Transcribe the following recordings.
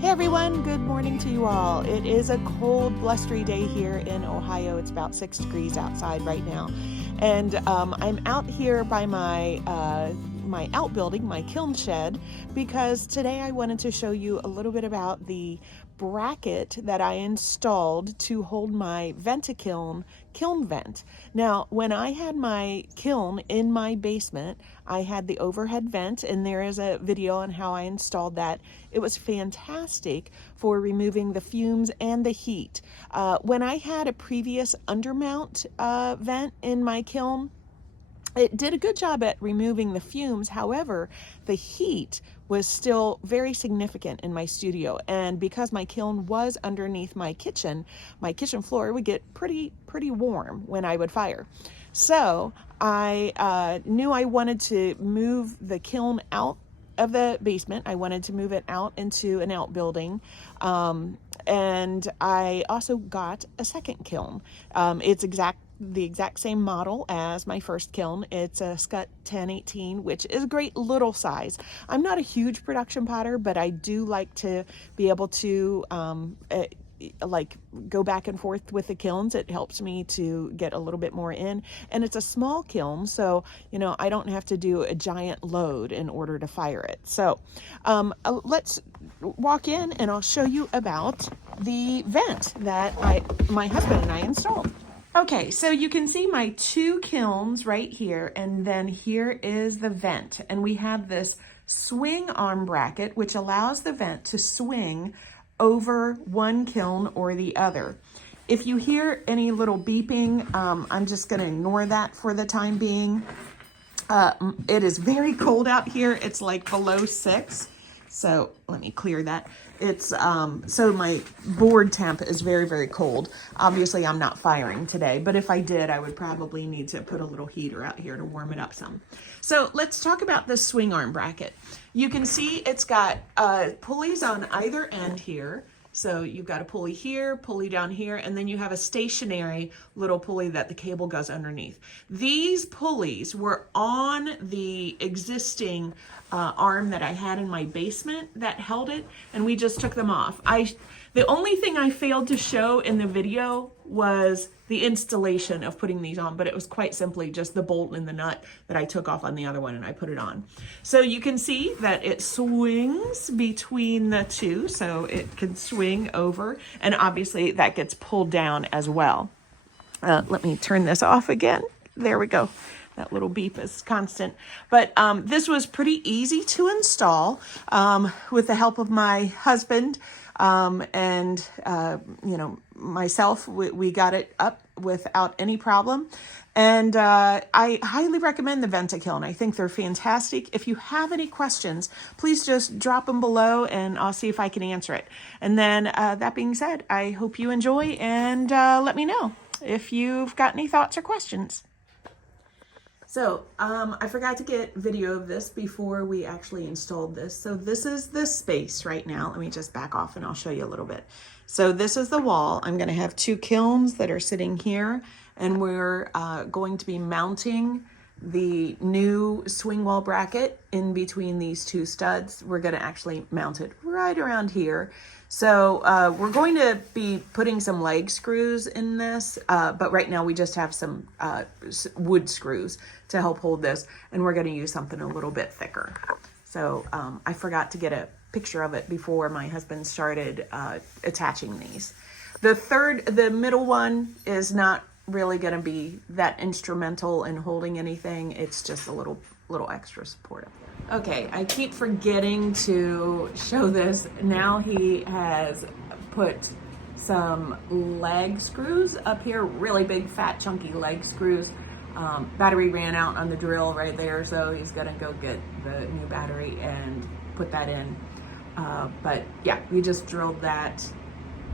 Hey everyone, good morning to you all. It is a cold, blustery day here in Ohio. It's about 6 degrees outside right now. And I'm out here by my outbuilding, my kiln shed, because today I wanted to show you a little bit about the bracket that I installed to hold my Vent-A-Kiln kiln vent. Now, when I had my kiln in my basement, I had the overhead vent, and there is a video on how I installed that. It was fantastic for removing the fumes and the heat. When I had a previous undermount vent in my kiln, it did a good job at removing the fumes. However, the heat was still very significant in my studio. And because my kiln was underneath my kitchen floor would get pretty warm when I would fire. So I knew I wanted to move the kiln out of the basement. I wanted to move it out into an outbuilding. And I also got a second kiln. It's the exact same model as my first kiln. It's a Scut 1018, which is a great little size. I'm not a huge production potter, but I do like to be able to like go back and forth with the kilns. It helps me to get a little bit more in, and it's a small kiln, so I don't have to do a giant load in order to fire it. So let's walk in and I'll show you about the vent that my husband and I installed. Okay, so you can see my two kilns right here, and then here is the vent. And we have this swing arm bracket, which allows the vent to swing over one kiln or the other. If you hear any little beeping, I'm just gonna ignore that for the time being. It is very cold out here. It's like below 6. So let me clear that. It's so my board temp is very cold. Obviously I'm not firing today, but if I did, I would probably need to put a little heater out here to warm it up some. So let's talk about the swing arm bracket. You can see it's got pulleys on either end here. So you've got a pulley here, pulley down here, and then you have a stationary little pulley that the cable goes underneath. These pulleys were on the existing arm that I had in my basement that held it, and we just took them off. The only thing I failed to show in the video was the installation of putting these on, but it was quite simply just the bolt and the nut that I took off on the other one and I put it on. So you can see that it swings between the two, so it can swing over, and obviously that gets pulled down as well. Let me turn this off again. There we go. That little beep is constant. But this was pretty easy to install with the help of my husband and myself. We got it up without any problem. And I highly recommend the Vent-A-Kiln. I think they're fantastic. If you have any questions, please just drop them below and I'll see if I can answer it. And then that being said, I hope you enjoy, and let me know if you've got any thoughts or questions. So I forgot to get video of this before we actually installed this. So this is the space right now. Let me just back off and I'll show you a little bit. So this is the wall. I'm gonna have two kilns that are sitting here, and we're going to be mounting the new swing wall bracket in between these two studs. We're gonna actually mount it right around here. So we're going to be putting some leg screws in this, but right now we just have some wood screws to help hold this, and we're gonna use something a little bit thicker. So I forgot to get a picture of it before my husband started attaching these. The middle one is not really gonna be that instrumental in holding anything. It's just a little extra support up there. Okay, I keep forgetting to show this. Now he has put some leg screws up here, really big, fat, chunky leg screws. Battery ran out on the drill right there, so he's gonna go get the new battery and put that in. But yeah, we just drilled that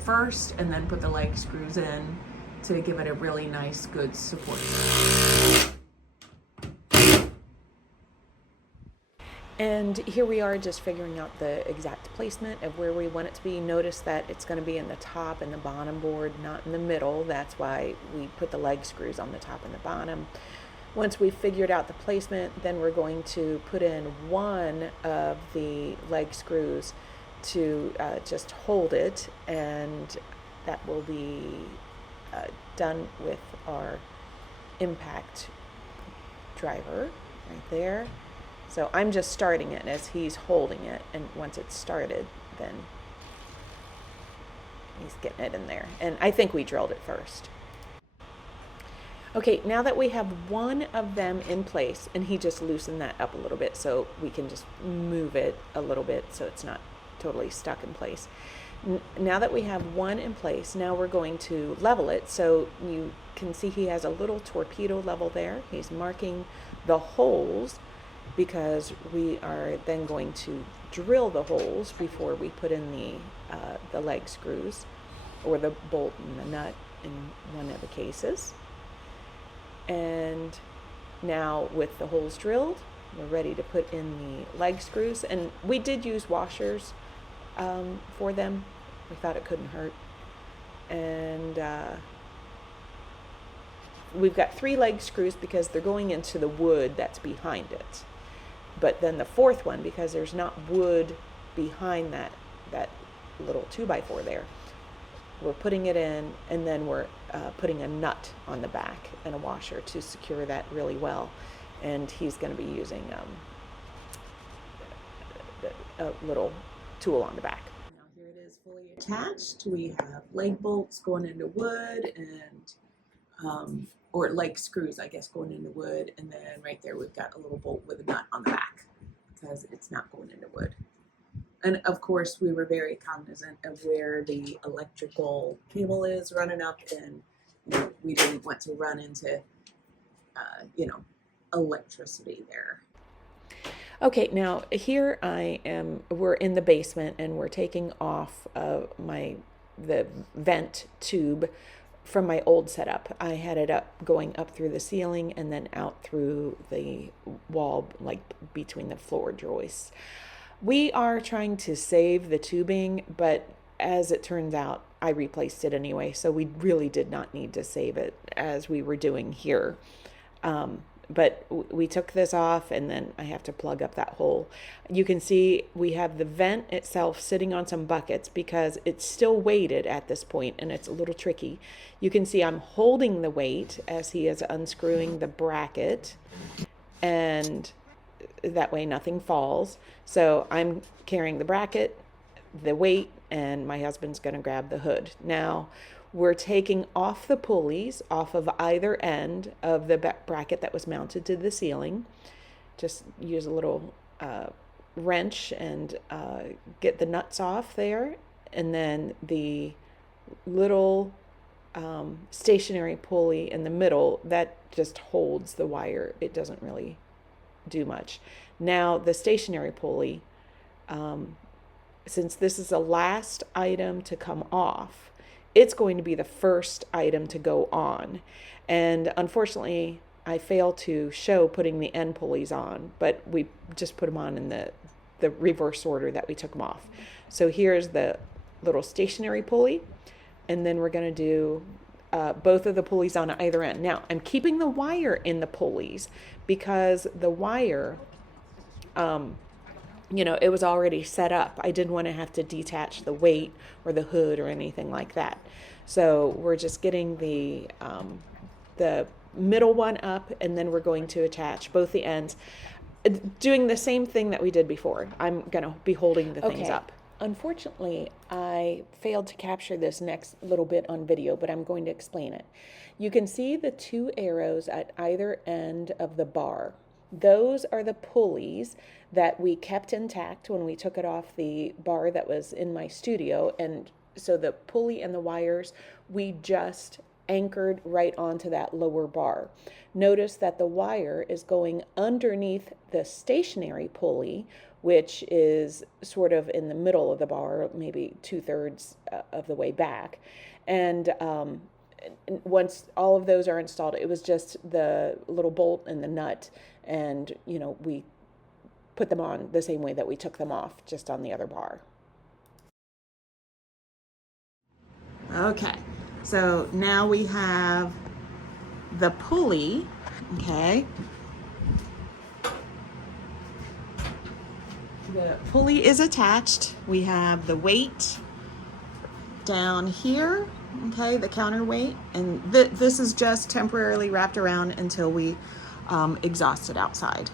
first and then put the leg screws in to give it a really nice, good support. And here we are just figuring out the exact placement of where we want it to be. Notice that it's going to be in the top and the bottom board, not in the middle. That's why we put the leg screws on the top and the bottom. Once we've figured out the placement, then we're going to put in one of the leg screws to just hold it, and that will be done with our impact driver right there. So I'm just starting it as he's holding it, and once it's started, then he's getting it in there. And I think we drilled it first. Okay, now that we have one of them in place, and he just loosened that up a little bit so we can just move it a little bit so it's not totally stuck in place. Now that we have one in place, now we're going to level it. So you can see he has a little torpedo level there. He's marking the holes because we are then going to drill the holes before we put in the leg screws, or the bolt and the nut in one of the cases. And now with the holes drilled, we're ready to put in the leg screws. And we did use washers for them. We thought it couldn't hurt. And we've got 3 leg screws because they're going into the wood that's behind it. But then the 4th one, because there's not wood behind that little 2x4 there, we're putting it in, and then we're putting a nut on the back and a washer to secure that really well. And he's going to be using a little tool on the back. Now here it is fully attached. We have leg bolts going into wood, and or leg screws, I guess, going into wood, and then right there we've got a little bolt with a nut on the back because it's not going into wood. And of course, we were very cognizant of where the electrical cable is running up, and we didn't want to run into, electricity there. Okay, now here we're in the basement, and we're taking off the vent tube from my old setup. I had it going up through the ceiling and then out through the wall, like between the floor joists. We are trying to save the tubing, but as it turns out, I replaced it anyway, so we really did not need to save it as we were doing here. But we took this off, and then I have to plug up that hole. You can see we have the vent itself sitting on some buckets because it's still weighted at this point, and it's a little tricky. You can see I'm holding the weight as he is unscrewing the bracket, and that way nothing falls. So I'm carrying the bracket, the weight, and my husband's going to grab the hood. Now we're taking off the pulleys off of either end of the bracket that was mounted to the ceiling. Just use a little wrench and get the nuts off there, and then the little stationary pulley in the middle that just holds the wire. It doesn't really do much. Now the stationary pulley, since this is the last item to come off, it's going to be the first item to go on. And unfortunately, I failed to show putting the end pulleys on, but we just put them on in the reverse order that we took them off. So here's the little stationary pulley, and then we're going to do both of the pulleys on either end. Now, I'm keeping the wire in the pulleys because the wire, it was already set up. I didn't want to have to detach the weight or the hood or anything like that. So we're just getting the middle one up, and then we're going to attach both the ends, doing the same thing that we did before. I'm going to be holding the things up. Unfortunately, I failed to capture this next little bit on video, but I'm going to explain it. You can see the 2 arrows at either end of the bar. Those are the pulleys that we kept intact when we took it off the bar that was in my studio. And so the pulley and the wires, we just anchored right onto that lower bar. Notice that the wire is going underneath the stationary pulley, which is sort of in the middle of the bar, maybe 2/3 of the way back. And once all of those are installed, it was just the little bolt and the nut, and we put them on the same way that we took them off, just on the other bar. Okay, so now we have the pulley, okay, The pulley is attached. We have the weight down here, okay, the counterweight, and this is just temporarily wrapped around until we exhaust it outside.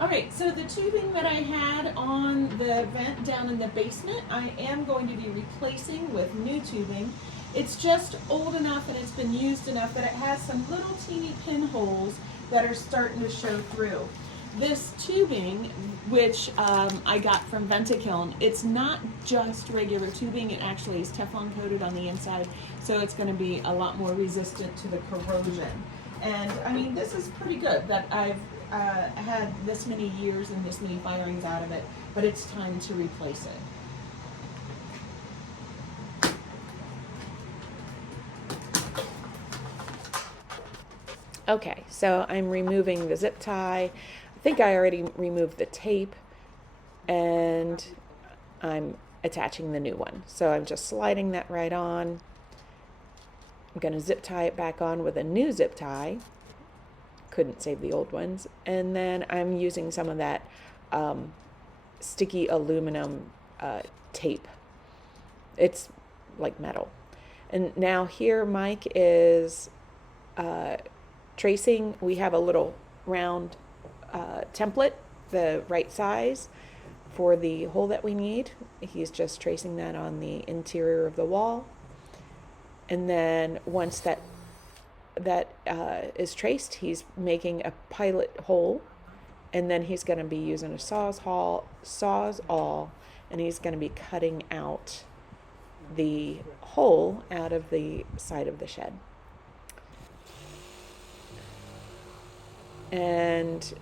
All right, so the tubing that I had on the vent down in the basement, I am going to be replacing with new tubing. It's just old enough and it's been used enough that it has some little teeny pinholes that are starting to show through. This tubing, which I got from Vent-A-Kiln, it's not just regular tubing, it actually is Teflon coated on the inside, so it's going to be a lot more resistant to the corrosion. And I mean, this is pretty good that I've had this many years and this many firings out of it, but it's time to replace it. Okay, so I'm removing the zip tie. I think I already removed the tape, and I'm attaching the new one. So I'm just sliding that right on. I'm going to zip tie it back on with a new zip tie. Couldn't save the old ones. And then I'm using some of that sticky aluminum tape. It's like metal. And now here Mike is tracing. We have a little round template, the right size for the hole that we need. He's just tracing that on the interior of the wall. And then once that is traced, he's making a pilot hole, and then he's going to be using a sawzall, and he's going to be cutting out the hole out of the side of the shed. And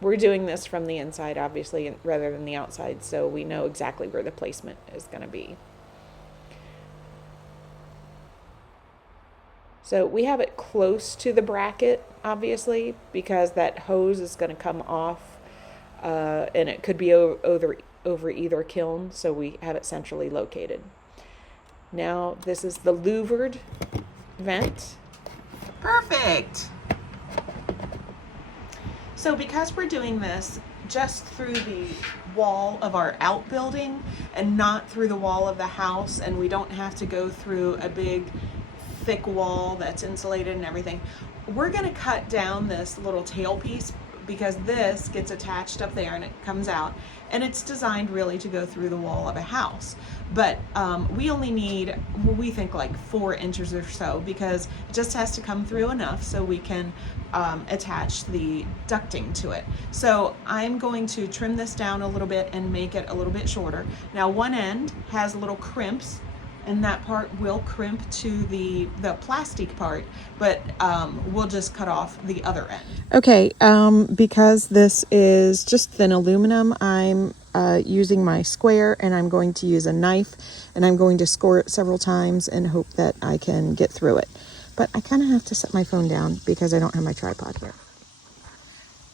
we're doing this from the inside, obviously, rather than the outside, so we know exactly where the placement is going to be. So we have it close to the bracket, obviously, because that hose is going to come off, and it could be over either kiln, so we have it centrally located. Now this is the louvered vent. Perfect! So because we're doing this just through the wall of our outbuilding and not through the wall of the house, and we don't have to go through a big thick wall that's insulated and everything, we're going to cut down this little tail piece, because this gets attached up there and it comes out, and it's designed really to go through the wall of a house. But we only need, we think, like 4 inches or so, because it just has to come through enough so we can attach the ducting to it. So I'm going to trim this down a little bit and make it a little bit shorter. Now one end has little crimps, and that part will crimp to the plastic part, but we'll just cut off the other end. Okay, because this is just thin aluminum, I'm using my square, and I'm going to use a knife, and I'm going to score it several times and hope that I can get through it. But I kind of have to set my phone down because I don't have my tripod here.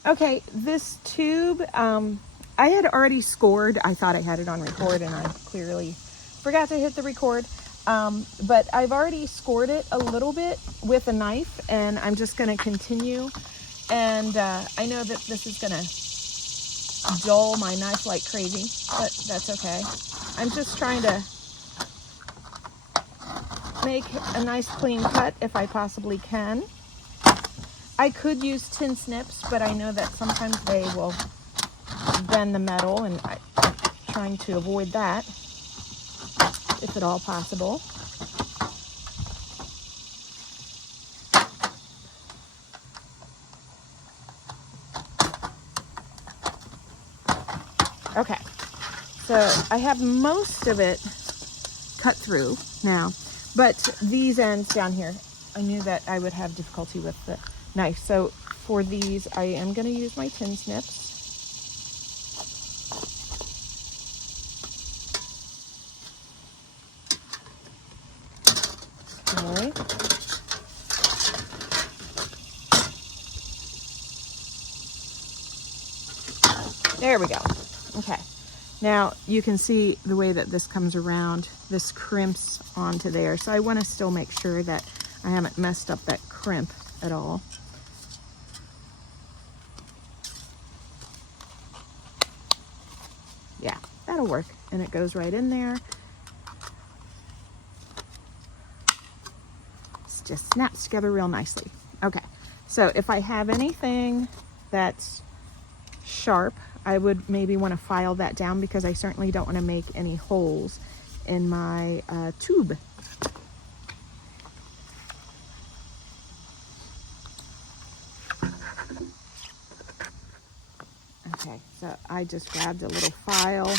Okay, this tube, I had already scored. I thought I had it on record, and I clearly forgot to hit the record, but I've already scored it a little bit with a knife, and I'm just going to continue. And I know that this is going to dull my knife like crazy, but that's okay. I'm just trying to make a nice clean cut if I possibly can. I could use tin snips, but I know that sometimes they will bend the metal, and I'm trying to avoid that, if at all possible. Okay, so I have most of it cut through now, but these ends down here, I knew that I would have difficulty with the knife. So for these, I am going to use my tin snips. Okay. There we go. Okay. Now you can see the way that this comes around. This crimps onto there. So I want to still make sure that I haven't messed up that crimp at all. that'll work. And it goes right in there. It just snaps together real nicely. Okay, so if I have anything that's sharp, I would maybe want to file that down, because I certainly don't want to make any holes in my tube. Okay, so I just grabbed a little file.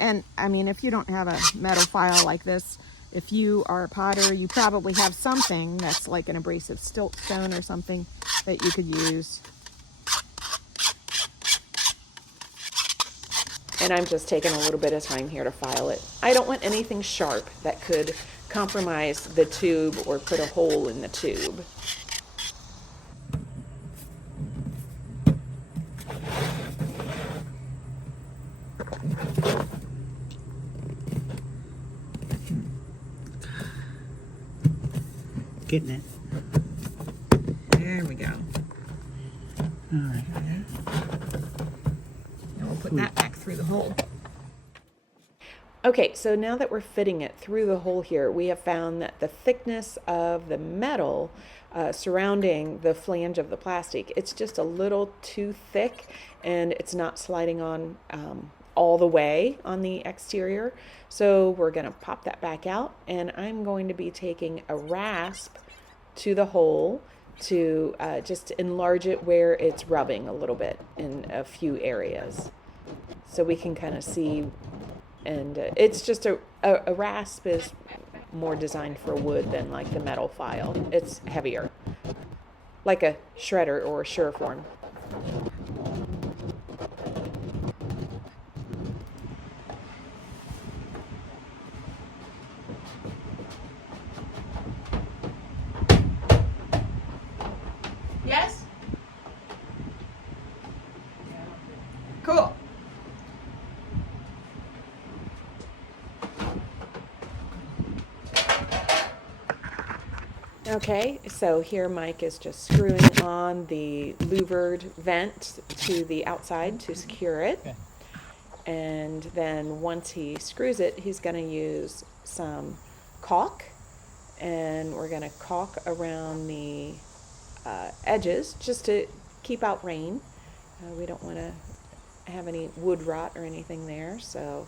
And I mean, if you don't have a metal file like this, if you are a potter, you probably have something that's like an abrasive stone or something that you could use. And I'm just taking a little bit of time here to file it. I don't want anything sharp that could compromise the tube or put a hole in the tube. Getting it. There we go. All right. Now we'll put that back through the hole. Okay, so now that we're fitting it through the hole here, we have found that the thickness of the metal surrounding the flange of the plastic, it's just a little too thick, and it's not sliding on all the way on the exterior. So we're going to pop that back out, and I'm going to be taking a rasp to the hole to just enlarge it where it's rubbing a little bit in a few areas, so we can kind of see. And it's just a rasp is more designed for wood than like the metal file. It's heavier, like a shredder or a Sureform. Yes? Cool. Okay, so here Mike is just screwing on the louvered vent to the outside to secure it. Okay. And then once he screws it, he's going to use some caulk, and we're going to caulk around the edges just to keep out rain. We don't want to have any wood rot or anything there. So,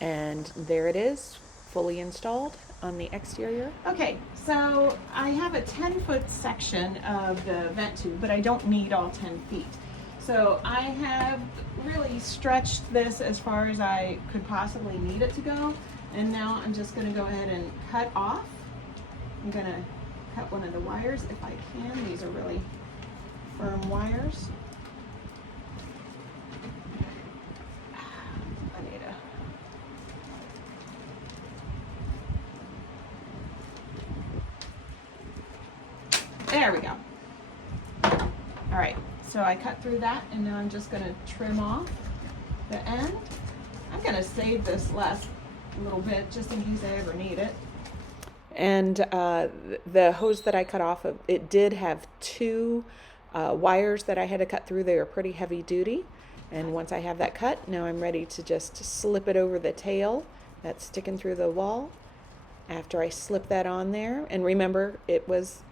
and there it is, fully installed on the exterior. Okay, so I have a 10-foot section of the vent tube, but I don't need all 10 feet. So I have really stretched this as far as I could possibly need it to go. And now I'm just going to go ahead and cut off. I'm going to cut one of the wires if I can. These are really firm wires. There we go. All right, so I cut through that, and now I'm just going to trim off the end. I'm going to save this last little bit just in case I ever need it. And the hose that I cut off of, it did have two wires that I had to cut through. They were pretty heavy duty. And once I have that cut, now I'm ready to just slip it over the tail that's sticking through the wall. After I slip that on there, and remember it was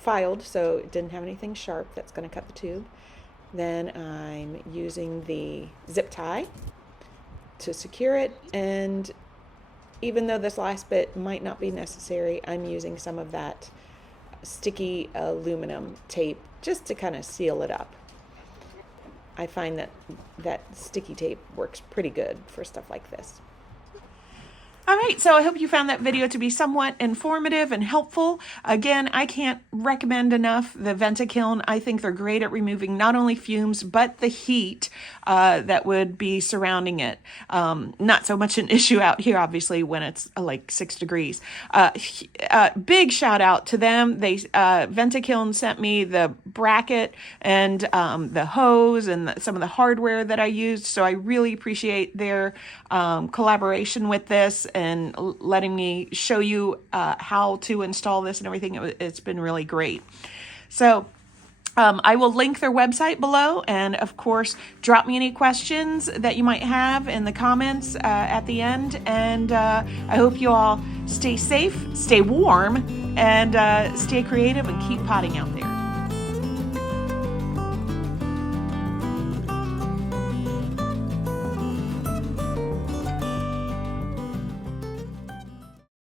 filed, so it didn't have anything sharp that's going to cut the tube. Then I'm using the zip tie to secure it, and even though this last bit might not be necessary, I'm using some of that sticky aluminum tape just to kind of seal it up. I find that sticky tape works pretty good for stuff like this. All right, so I hope you found that video to be somewhat informative and helpful. Again, I can't recommend enough the Vent-A-Kiln. I think they're great at removing not only fumes, but the heat that would be surrounding it. Not so much an issue out here, obviously, when it's like 6 degrees. Big shout out to them. They Vent-A-Kiln sent me the bracket and the hose and some of the hardware that I used. So I really appreciate their collaboration with this and letting me show you how to install this and everything. It's been really great. So I will link their website below, and of course, drop me any questions that you might have in the comments at the end. And I hope you all stay safe, stay warm, and stay creative and keep potting out there.